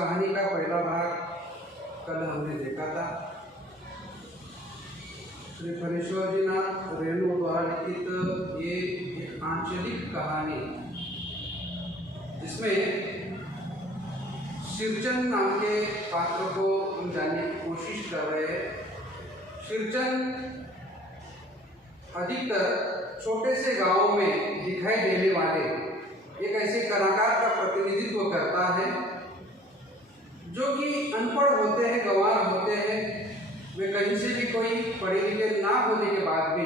कहानी का पहला भाग कल हमने देखा था। श्री फणीश्वर जी नाथ रेणु द्वारा लिखित ये एक आंचलिक कहानी, जिसमें शिवचंद नाम के पात्र को हम जानने की कोशिश कर रहे हैं। शिवचंद अधिकतर छोटे से गांवों में दिखाई देने वाले एक ऐसे कलाकार का प्रतिनिधित्व करता है जो कि अनपढ़ होते हैं, गंवार होते हैं। वे कहीं से भी कोई पढ़े लिखे ना होने के बाद भी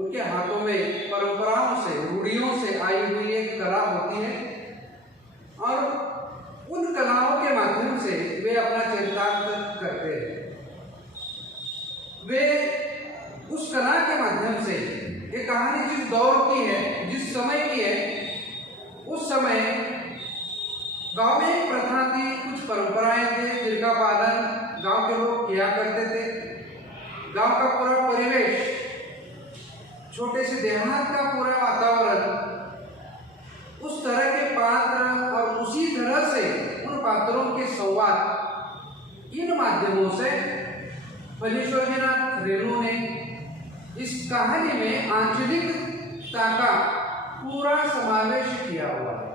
उनके हाथों में परंपराओं से, रूढ़ियों से आई हुई एक कला होती है और उन कलाओं के माध्यम से वे अपना चरितार्थ करते हैं। वे उस कला के माध्यम से ये कहानी जिस दौर की है, जिस समय की है, उस समय गांव में एक प्रथा थी, कुछ परंपराएं थे जिनका पालन गांव के लोग किया करते थे। गांव का पूरा परिवेश, छोटे से देहात का पूरा वातावरण उस तरह के पात्र और उसी तरह से उन पात्रों के संवाद, इन माध्यमों से फणीश्वर जी नाथ रेणु ने इस कहानी में आंचलिकता का पूरा समावेश किया हुआ है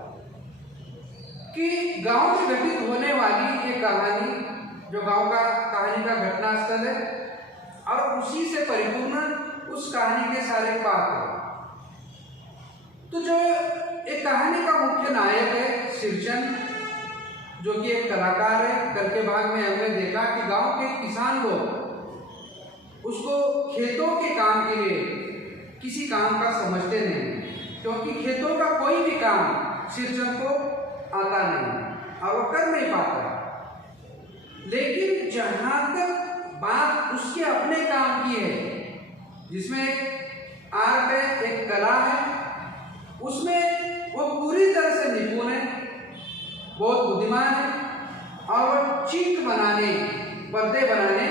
कि गांव में घटित होने वाली ये कहानी, जो गांव का कहानी का घटना स्थल है और उसी से परिपूर्ण उस कहानी के सारे पात्र। तो जो एक कहानी का मुख्य नायक है शिवचंद, जो कि एक कलाकार है। कल के भाग में हमने देखा कि गांव के किसान लोग उसको खेतों के काम के लिए किसी काम का समझते नहीं, क्योंकि खेतों का कोई भी काम शिवचंद को आता नहीं और वो कर नहीं पाता। लेकिन जहां तक बात उसके अपने काम की है, जिसमें आर्ट है, एक कला है, उसमें वो पूरी तरह से निपुण है, बहुत बुद्धिमान है और वो चीट बनाने, पर्दे बनाने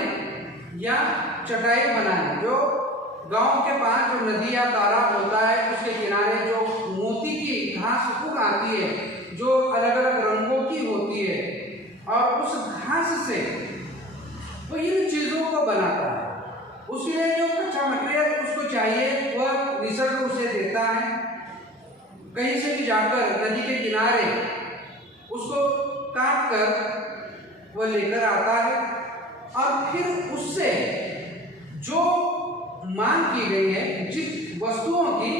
या चटाई बनाने, जो गांव के पास जो नदी या तालाब होता है उसके किनारे जो मोती की घास उग आती है, जो अलग अलग रंगों की होती है, और उस घास से वो इन चीजों को बनाता है। उसके लिए जो कच्चा मटेरियल उसको चाहिए वह निसर्ग उसे देता है। कहीं से भी जाकर नदी के किनारे उसको काट कर वह लेकर आता है और फिर उससे जो मांग की गई है, जिस वस्तुओं की,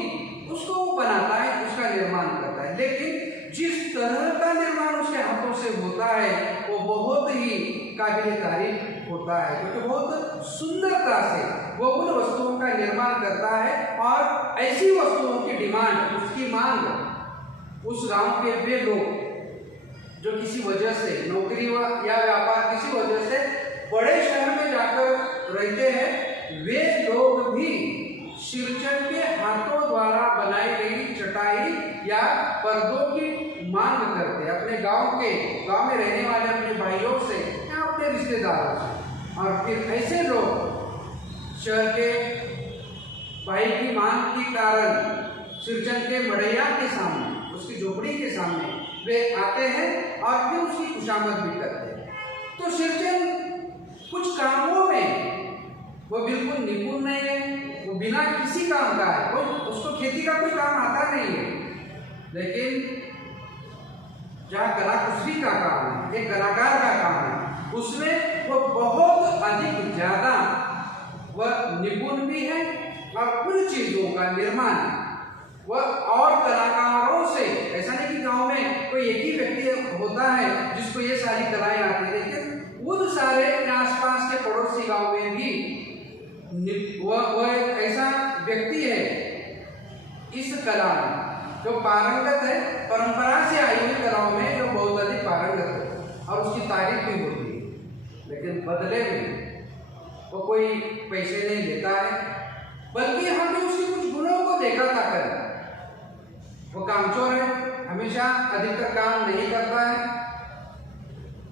उसको वो बनाता है, उसका निर्माण करता है। लेकिन जिस तरह का निर्माण उसके हाथों से होता है वो बहुत ही काबिल तारीफ होता है, क्योंकि बहुत सुंदरता से वो उन वस्तुओं का निर्माण करता है और ऐसी वस्तुओं की डिमांड, उसकी मांग उस गांव के वे लोग जो किसी वजह से नौकरी या व्यापार, किसी वजह से बड़े शहर में जाकर रहते हैं, वे लोग भी शिवचंद के हाथों द्वारा बनाई गई चटाई या पर्दों की मांग करते, अपने गांव में रहने वाले अपने भाइयों से या अपने रिश्तेदारों से। और फिर ऐसे लोग शहर के भाई की मांग के कारण शिवचंद के मड़ैया के सामने, उसकी झोपड़ी के सामने वे आते हैं और फिर उसकी खुशामद भी करते हैं। तो शिवचंद कुछ कामों में वो बिल्कुल निपुण नहीं है, वो बिना किसी काम का है, वो उसको खेती का कोई काम आता नहीं है। लेकिन जहाँ कला कुशली का काम है, एक कलाकार का काम है, उसमें वो बहुत अधिक ज्यादा वह निपुण भी है और उन चीजों का निर्माण वह और कलाकारों से, ऐसा नहीं कि गांव में कोई एक ही व्यक्ति होता है जिसको ये सारी कलाएं आती है, लेकिन उन सारे आसपास के पड़ोसी गांव में भी वह एक ऐसा व्यक्ति है इस कला में जो पारंगत है, परंपरा से आई हुई कलाओं में जो बहुत अधिक पारंगत है और उसकी तारीफ भी होती है। लेकिन बदले में वो कोई पैसे नहीं लेता है, बल्कि हमने उसके कुछ गुणों को देखा था कल। वो कामचोर है, हमेशा अधिकतर काम नहीं करता है,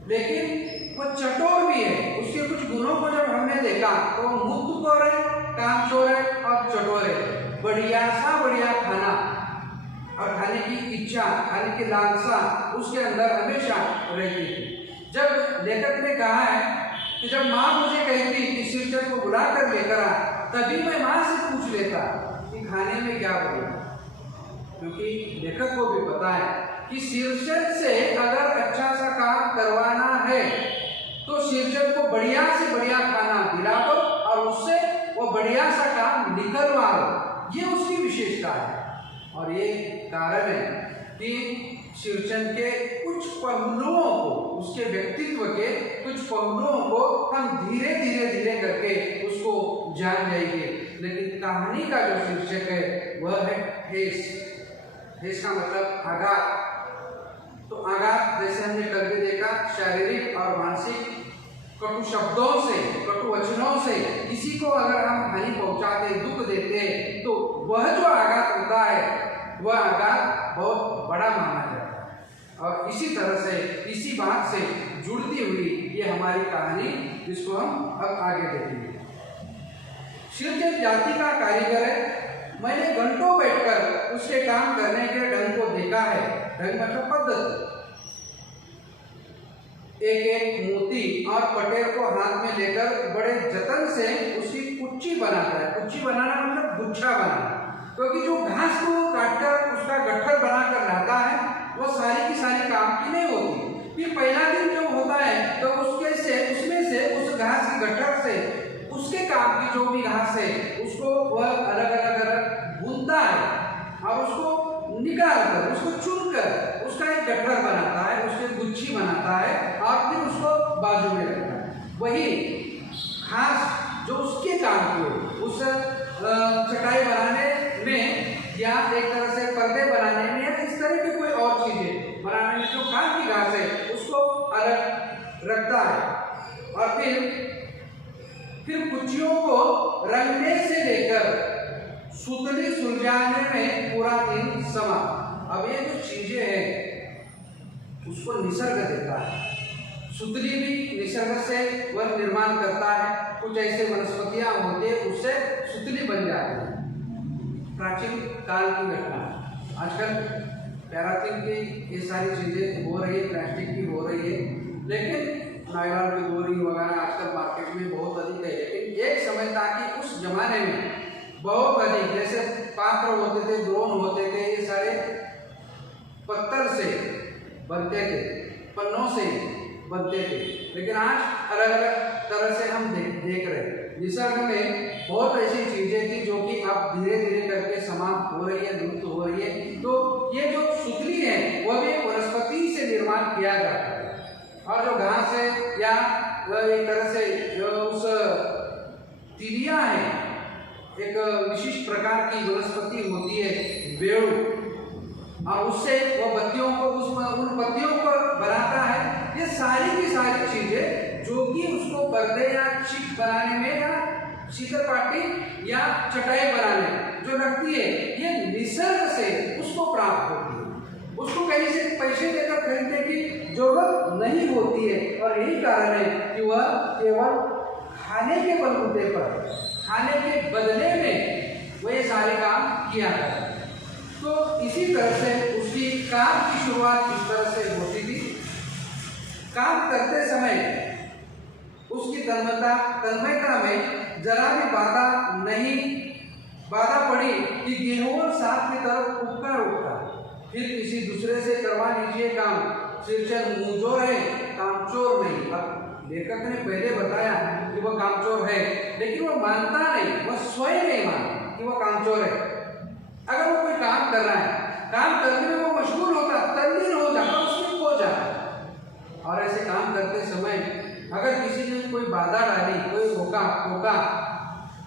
लेकिन वो चटोर भी है। उसके कुछ गुणों को जब हमने देखा तो वो मुक्तखोर है, कामचोर है और चटोर है। बढ़िया सा बढ़िया खाना और खाने की इच्छा, खाने की लालसा उसके अंदर हमेशा रहती थी। जब लेखक ने कहा है कि जब माँ मुझे कहती कि शीर्षक को बुला कर लेकर आ, तभी मैं माँ से पूछ लेता कि खाने में क्या बनेगा, क्योंकि लेखक को भी पता है कि शीर्षक से अगर अच्छा सा काम करवाना है तो शीर्षक को बढ़िया से बढ़िया खाना दिला दो और उससे वो बढ़िया सा काम निकलवा लो। ये उसकी विशेषता है और ये कारण है कि शीर्षक के कुछ पहलुओं को, उसके व्यक्तित्व के कुछ पहलुओं को हम धीरे धीरे करके उसको जान जाएंगे। लेकिन कहानी का जो शीर्षक है वह है ठेस। ठेस का मतलब आघात। तो आघात जैसे हमने कल भी देखा, शारीरिक और मानसिक कटु शब्दों से, कटु वचनों से किसी को अगर हम हानि पहुंचाते, दुख देते, तो वह जो आघात होता है वह आघात बहुत बड़ा माना जाता है। और इसी तरह से, इसी बात से जुड़ती हुई ये हमारी कहानी, जिसको हम अब आगे देखेंगे। शीर्षक जाति का कारीगर है। मैंने घंटों बैठकर उसके काम करने के ढंग को देखा है। ढंग मतलब पद्धति। एक एक मोती और पटेर को हाथ में लेकर बड़े जतन से उसकी कुच्ची बनाता है। कुच्ची बनाना मतलब गुच्छा बनाना, क्योंकि जो घास को काटकर उसका गट्ठर बनाकर लाता है वो सारी की सारी काम की नहीं होती। फिर पहला दिन जो होता है तो उसमें से उस घास की गट्ठर से उसके काम की जो भी घास है उसको वह अलग भूनता है और उसको निकाल कर, उसको चुनकर उसका एक गट्ठर बनाता है, उसके गुच्छी बनाता है और फिर उसको बाजू में रखता है। वही घास जो उसके काम की हो, उस चटाई बनाने में या एक तरह से पर्दे बनाने में या इस तरह की कोई और चीजें बनाने में जो काम की घास है उसको अलग रखता है। और फिर कुच्चियों को रंगने से लेकर सुतली सुलझाने में पूरा दिन समा। अब ये जो चीजें हैं उसको निसर्ग देता है। सुतली भी निसर्ग से वह निर्माण करता है। कुछ ऐसे वनस्पतियां होते हैं उससे सुतली बन जाती है। प्राचीन काल की घटना। आजकल पैराफिन की ये सारी चीजें हो रही है, प्लास्टिक की हो रही है, लेकिन नायलॉन की डोरी वगैरह आजकल मार्केट में बहुत अधिक है। लेकिन एक समय था कि उस जमाने में बहुत अधिक, जैसे पात्र होते थे, द्रोण होते थे, ये सारे पत्थर से बनते थे, पन्नों से बनते थे। लेकिन आज अलग अलग तरह से हम देख रहे हैं। निसर्ग में बहुत ऐसी चीजें थी जो कि अब धीरे धीरे करके समाप्त हो रही है, लुप्त हो रही है। तो ये जो सुतली है वह भी वनस्पति से निर्माण किया जाता है। और जो घास है या एक तरह से जो उस तिलिया है, एक विशिष्ट प्रकार की वनस्पति होती है बेड़ू, और उससे वो बत्तियों को उन पत्तियों को बनाता है। ये सारी की सारी चीजें जो कि उसको पर्दे या चिट बनाने में या शीतल पाटी या चटाई बनाने में जो लगती है, ये निसर्ग से उसको प्राप्त होती है। उसको कहीं से पैसे देकर खरीदने की जरूरत नहीं होती है। और यही कारण है कि वह केवल खाने के बलबूते पर, खाने के बदले में वह सारे काम किया करता है। तो इसी तरह से उसकी काम की शुरुआत इस तरह से होती थी। काम करते समय उसकी तन्मयता में जरा भी बाधा पड़ी कि गेहूं और सांप की तरफ उठकर उठता। फिर किसी दूसरे से करवा लीजिए काम। शीर्षक मुंहजोर है, कामचोर नहीं। अब लेखक ने पहले बताया कि वह कामचोर है, लेकिन वह मानता नहीं, वह स्वयं नहीं मानता कि वह कामचोर है। अगर वो कोई काम कर रहा है, काम करने में वो मशगूल होता, तल्लीन हो जाता, उसमें खो जाता। और ऐसे काम करते समय अगर किसी ने कोई बाधा डाली, कोई रोका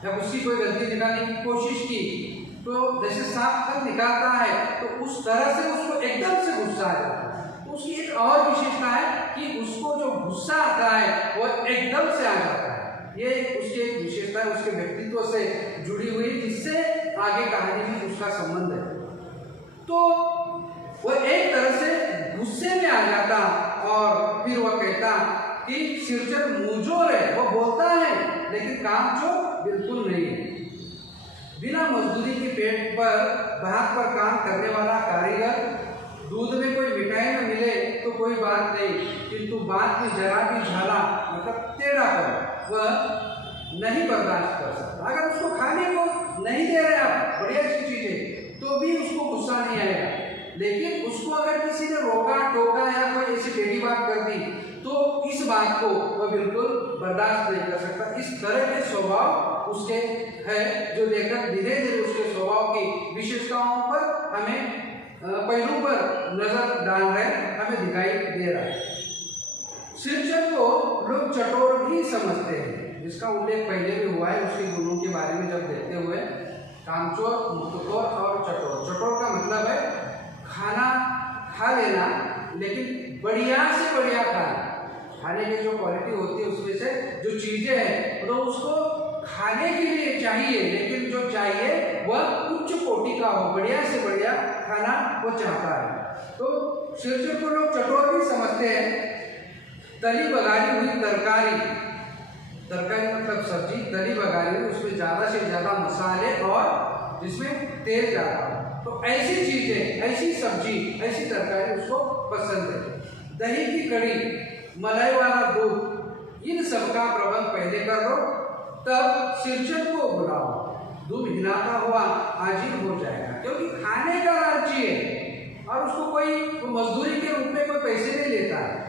या उसकी कोई गलती निकालने की कोशिश की, तो जैसे सांप तक निकालता है तो उस तरह से उसको एकदम से गुस्सा आ जाता है। तो उसकी एक और विशेषता है कि उसको जो गुस्सा आता है वह एकदम से आ जाता है। ये उसकी एक विशेषता है, उसके व्यक्तित्व से जुड़ी हुई, जिससे आगे कहानी में उसका संबंध है। तो वह एक तरह से गुस्से में आ जाता और फिर वह कहता कि शीर्षक मुंहजोर है, वो बोलता है लेकिन कामचोर बिल्कुल नहीं है। बिना मजदूरी के पेट पर भात पर काम करने वाला कारीगर, दूध में कोई मिठाई न मिले तो कोई बात नहीं, किंतु बात में जरा भी झाला मतलब टेढ़ापन वह नहीं बर्दाश्त कर सकता। अगर उसको खाने को नहीं दे रहे आप बढ़िया सी चीजें तो भी उसको गुस्सा नहीं आएगा, लेकिन उसको अगर किसी ने रोका टोका या कोई ऐसी टेढ़ी बात कर दी तो इस बात को वह बिल्कुल बर्दाश्त नहीं कर सकता। इस तरह के स्वभाव उसके है, जो लेखक धीरे धीरे उसके स्वभाव की विशेषताओं पर हमें पहलू पर नजर डाल रहे हमें दिखाई दे रहा है। सिरचन को लोग चटोर भी समझते हैं, जिसका उल्लेख पहले भी हुआ है। उसके गुणों के बारे में जब देखते हुए कामचोर, मुक्तखोर और चटोर। चटोर का मतलब है खाना खा लेना, लेकिन बढ़िया से बढ़िया खाना। खाने की जो क्वालिटी होती है उसमें से जो चीजें हैं तो उसको खाने के लिए चाहिए, लेकिन जो चाहिए वह उच्च कोटि का हो, बढ़िया से बढ़िया खाना वो चाहता है। तो सिरचन को लोग चटोर भी समझते हैं। तली बघारी हुई तरकारी, तरकारी मतलब सब्जी, तली बघारी हुई, उसमें ज्यादा से ज्यादा मसाले और जिसमें तेल ज्यादा हो, तो ऐसी चीजें, ऐसी सब्जी, ऐसी तरकारी उसको पसंद है। दही की कड़ी, मलाई वाला दूध, इन सब का प्रबंध पहले कर दो, तब सिरचन को बुलाओ। दूध हिलाता हुआ हाजिर हो जाएगा, क्योंकि खाने का राज्य है और उसको कोई मजदूरी के रूप में कोई पैसे नहीं लेता है।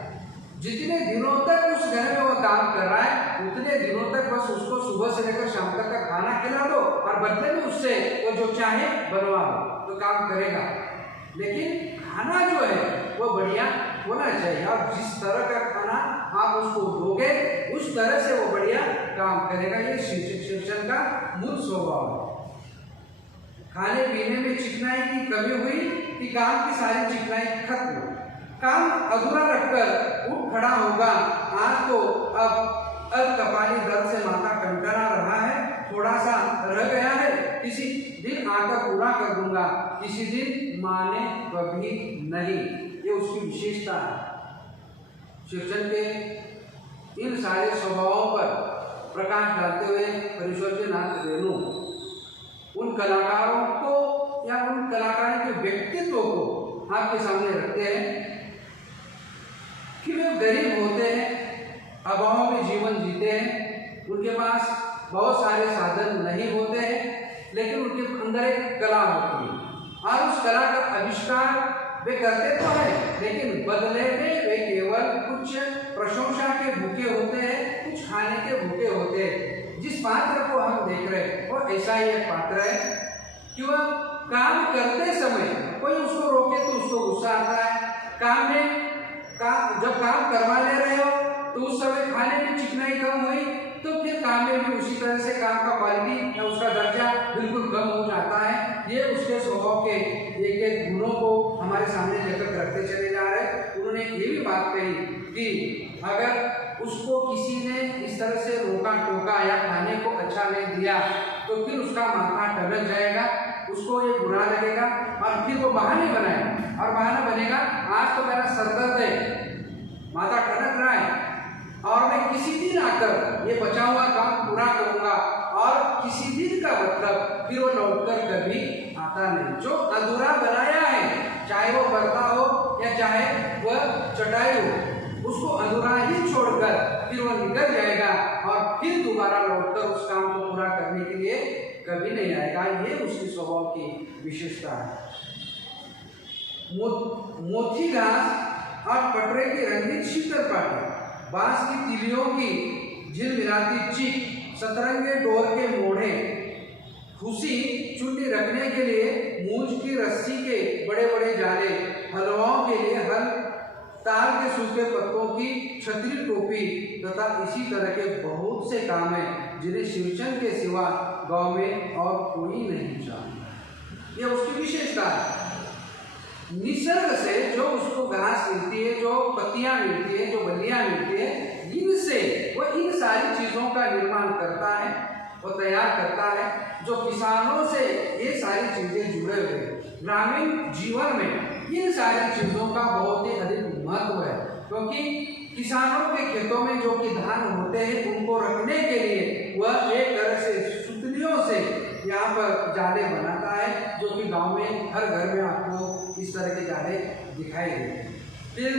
जितने दिनों तक उस घर में वो काम कर रहा है उतने दिनों तक बस उसको सुबह से लेकर शाम तक का खाना खिला दो और बदले में उससे वो जो चाहे बनवा दो तो काम करेगा। लेकिन खाना जो है वो बढ़िया होना चाहिए, और जिस तरह का खाना आप उसको दोगे उस तरह से वो बढ़िया काम करेगा। ये सिरचन का मूल स्वभाव है। खाने पीने में चिकनाई की कमी हुई कि काम की सारी चिकनाई खत्म, काम अधूरा रखकर उठ खड़ा होगा। आज तो अब कपाली दर्द से माथा कंटना रहा है, थोड़ा सा रह गया है, किसी दिन आकर पूरा कर दूंगा, किसी दिन माने कभी नहीं। ये उसकी विशेषता है। सिरचन के इन सारे स्वभावों पर प्रकाश डालते हुए हरिश्चंद्रनाथ रेणु उन कलाकारों को या उन कलाकारों के व्यक्तित्व को आपके सामने रखते हैं कि वे गरीब होते हैं, अभाव में जीवन जीते हैं, उनके पास बहुत सारे साधन नहीं होते हैं, लेकिन उनके अंदर एक कला होती है और उस कला का आविष्कार वे करते तो है, लेकिन बदले में वे केवल कुछ प्रशंसा के भूखे होते हैं, कुछ खाने के भूखे होते हैं। जिस पात्र को हम देख रहे हैं वो ऐसा ही एक पात्र है कि वह काम करते समय कोई उसको रोके तो उसको गुस्सा आता है, काम में जब काम करवा ले रहे हो तो उस समय खाने में चिकनाई कम हुई तो फिर काम में भी उसी तरह से काम का क्वालिटी या उसका दर्जा बिल्कुल कम हो जाता है। ये उसके स्वभाव के एक एक गुणों को हमारे सामने लेकर रखते चले जा रहे हैं। उन्होंने ये भी बात कही कि अगर उसको किसी ने इस तरह से रोका टोका या खाने को अच्छा नहीं दिया तो फिर उसका माथा टलक जाएगा, उसको ये बुरा लगेगा और फिर वो बहाने बनाएगा और बहाना बनेगा, आज तो मेरा सर दर्द है, माथा टलक रहा है और मैं किसी दिन आकर ये बचा हुआ काम पूरा करूंगा, और किसी दिन का मतलब फिर वो लौटकर कभी आता नहीं। जो अधूरा बनाया है, चाहे वो पर्दा हो या चाहे वह चटाई हो, उसको अधूरा ही छोड़कर फिर वो निकल जाएगा और फिर दोबारा लौटकर उस काम को पूरा करने के लिए कभी नहीं आएगा। ये उसके स्वभाव की विशेषता है। मोती घास और पटरे की रंगीन शीतल पाटी, बांस की तिलियों की झिलमिलाती चीख, सतरंगे डोर के मोढ़े, खुशी चुन्नी रखने के लिए मूंज की रस्सी के बड़े बड़े जाले, हलवाओं के लिए हल, तार के सूखे पत्तों की छतरी टोपी तथा इसी तरह के बहुत से काम हैं जिन्हें सिरचन के सिवा गांव में और कोई नहीं जानता। ये उसकी विशेषता है। निसर्ग से जो उसको घास मिलती है, जो पत्तियां मिलती है, जो बल्लियां मिलती है, इनसे वो इन सारी चीजों का निर्माण करता है, वो तैयार करता है। जो किसानों से ये सारी चीजें जुड़े हुए, ग्रामीण जीवन में इन सारी चीजों का बहुत ही अधिक महत्व है, क्योंकि किसानों के खेतों में जो कि धान होते हैं उनको रखने के लिए वह एक तरह से सुतलियों से यहाँ पर जाले बनाता है, जो कि गांव में हर घर में आपको इस तरह के जाले दिखाई देते हैं। फिर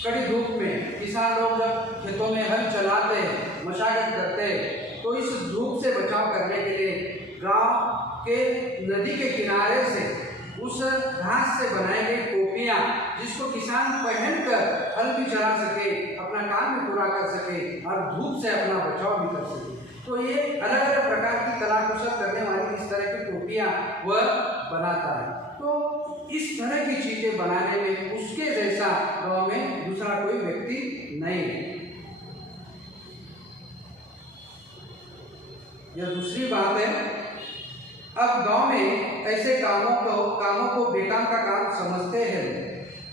कड़ी धूप में किसान लोग जब खेतों में हल चलाते हैं, मशागत करते हैं, तो इस धूप से बचाव करने के लिए गांव के नदी के किनारे से उस घास से बनाई गई टोपियां, जिसको किसान पहनकर हल भी चला सके, अपना काम भी पूरा कर सके और धूप से अपना बचाव भी कर सके। तो ये अलग अलग प्रकार की कला कुशल करने वाली इस तरह की टोपियां वह बनाता है। तो इस तरह की चीजें बनाने में उसके जैसा गांव में दूसरा कोई व्यक्ति नहीं है। यह दूसरी बात है। अब गांव में ऐसे कामों को बेकार का काम समझते हैं।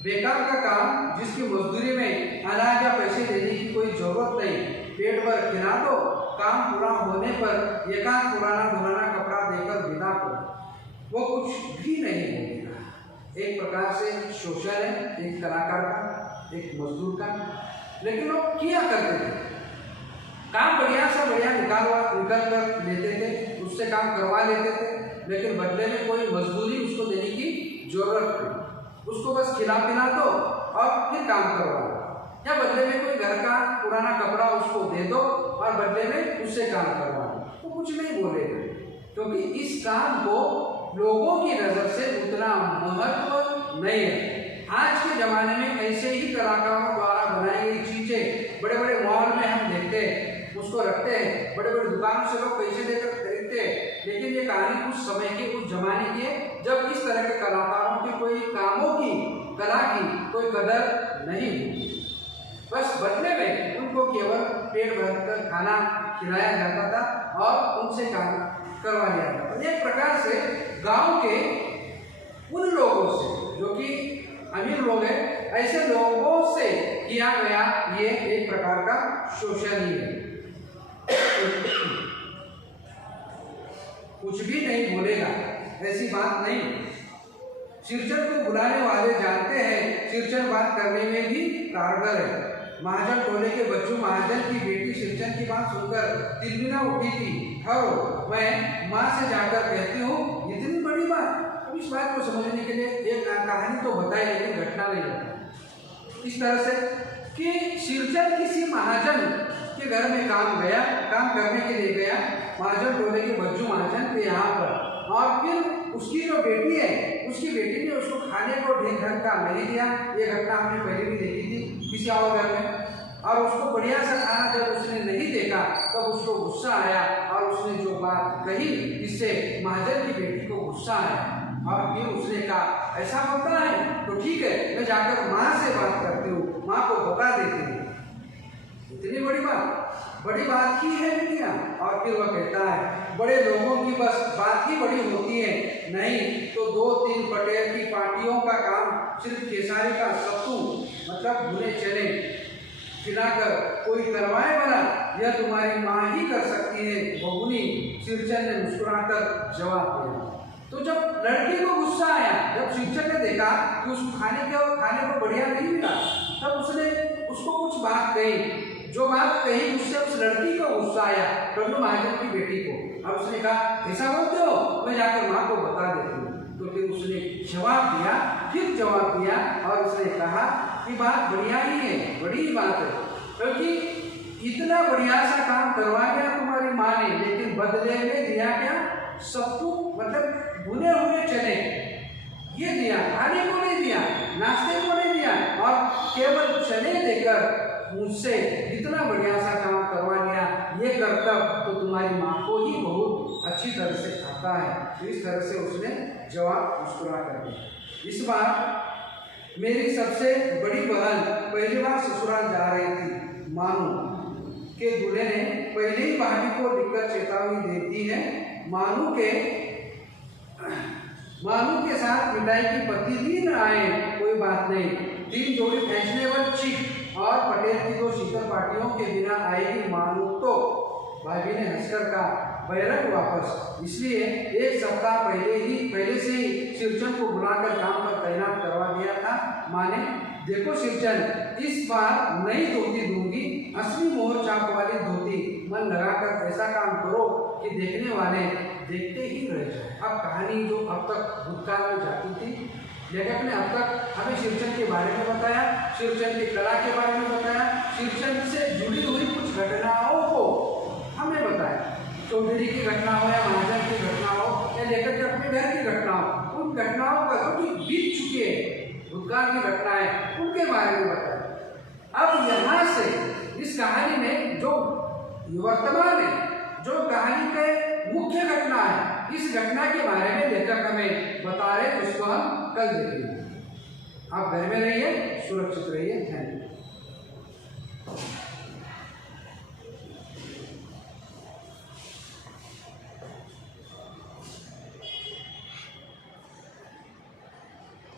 बेकार का काम जिसकी मजदूरी में अनाज या पैसे देने की कोई जरूरत नहीं, पेट भर खिला दो, काम पूरा होने पर एकांत पुराना धुलाना कपड़ा देकर विदा करो, वो कुछ भी नहीं बोलेगा। एक प्रकार से शोषण है, एक कलाकार का, एक मजदूर का। लेकिन लोग क्या करते थे, काम बढ़िया से बढ़िया निकाल कर लेते थे, उससे काम करवा लेते थे, लेकिन बदले में कोई मजदूरी उसको देने की जरूरत नहीं। उसको बस खिला पिला दो और फिर काम करवा दो, या बदले में कोई घर का पुराना कपड़ा उसको दे दो और बदले में उससे काम करवा दो, तो कुछ नहीं बोलेगा, क्योंकि इस काम को लोगों की नजर से उतना महत्व नहीं है। आज के जमाने में ऐसे ही कलाकारों द्वारा बनाई गई चीजें बड़े बड़े मॉल में हम देखते हैं, उसको रखते हैं, बड़े बड़े दुकानों से लोग पैसे देकर खरीदते हैं। लेकिन ये कहानी उस समय की, उस जमाने की है जब इस तरह के कलाकारों की कोई कामों की, कला की कोई कदर नहीं हुई। बस बदले में उनको केवल पेट भरकर खाना खिलाया जाता था और उनसे काम करवा लिया जाता था। एक प्रकार से गांव के उन लोगों से जो कि अमीर लोग हैं, ऐसे लोगों से किया गया ये एक प्रकार का शोषण ही है। कुछ भी नहीं बोलेगा, ऐसी बात नहीं। सिरचन को बुलाने वाले जानते हैं सिरचन बात करने में भी कारगर है। महाजन टोले के बच्चों महाजन की बेटी सिरचन की बात सुनकर तिलमिला उठी थी। ठहरो, मैं माँ से जाकर कहती हूँ, इतनी बड़ी बात। अब इस बात को समझने के लिए एक कहानी तो बताई, लेकिन घटना नहीं बताई। इस तरह से कि सिरचन किसी महाजन के घर में काम करने के लिए गया, महाजन टोले के बच्चों महाजन के यहाँ पर, और फिर उसकी जो बेटी है, उसकी बेटी ने उसको खाने को ढंग का नहीं दिया। ये घटना हमने पहले भी देखी थी किसी और घर में। और उसको बढ़िया सा खाना जब उसने नहीं देखा तब उसको गुस्सा आया और उसने जो बात कही, इससे महाजन की बेटी को गुस्सा आया। और फिर उसने कहा, ऐसा होता है तो ठीक है, मैं जाकर माँ से बात करती हूँ, माँ को बता देती हूँ। इतनी बड़ी बात ही है दुनिया। और फिर वह कहता है, बड़े लोगों की बस बात ही बड़ी होती है, नहीं तो 2-3 पटेल की पार्टियों का काम सिर्फ खेसारी का सत्तू मतलब भुने चने खिलाकर कोई करवाए वाला, यह तुम्हारी माँ ही कर सकती है बबुनी। सिरचन ने मुस्कुराकर जवाब दिया। तो जब लड़की को गुस्सा आया, जब सिरचन ने देखा कि उसको खाने को बढ़िया नहीं मिला, तब उसने उसको कुछ बात कही। जो बात कही उससे उस लड़की को गुस्सा आया, प्रभु महाजन की बेटी को। अब उसने कहा, ऐसा बोलते हो, मैं जाकर माँ को बता देती हूँ। तो फिर उसने फिर जवाब दिया और उसने कहा कि बात बढ़िया ही है, बड़ी बात है, क्योंकि इतना बढ़िया सा काम करवा दिया तुम्हारी माँ ने, लेकिन बदले में दिया क्या? सत्तू मतलब भुने हुए चने ये दिया, खाने को नहीं दिया, नाश्ते को नहीं दिया, और केवल चने देकर मुझसे इतना बढ़िया सा काम करवा लिया। ये कर्तव्य तो तुम्हारी माँ को ही बहुत अच्छी तरह से आता है। तो इस तरह से उसने जवाब मुस्कुरा कर दिया। इस बार मेरी सबसे बड़ी बहन पहली बार ससुराल जा रही थी। मानू के दूल्हे ने पहले ही भाभी को लिखकर चेतावनी देती है। मानू के साथ मिठाई की पत्ती भी न आए, कोई बात नहीं। 3 जोड़ी फैशनेबल चिक और पटेल की 2 शीतल पार्टियों के बिना आएगी मानू तो। भाभी ने हंसकर कहा, बैरक वापस। इसलिए 1 सप्ताह पहले से ही सिरचन को बुलाकर काम पर तैनात करवा दिया था। माँ ने, देखो सिरचन, इस बार नई धोती दूंगी, असली मोहर छाप वाली धोती। मन लगाकर ऐसा काम करो कि देखने वाले देखते ही रह जाए। अब कहानी जो अब तक भूतकाल में जाती थी लेखक ने अब तक हमें शिवचंद के बारे में बताया, शिवचंद की कला के बारे में बताया, शिवचंद से जुड़ी हुई कुछ घटनाओं को हमें बताया। चौधरी की घटना हो या महाजन की घटना हो या लेखक के अपने घर की घटना हो, उन घटनाओं का जो बीत चुके हैं भूतकाल की घटनाएं, उनके बारे में बताया। अब यहाँ से इस कहानी में जो वर्तमान है, जो कहानी के मुख्य घटना है, इस घटना के बारे में लेखक हमें बता रहे, उसको हम कल देखेंगे। आप घर में रहिए, सुरक्षित रहिए। Thank you.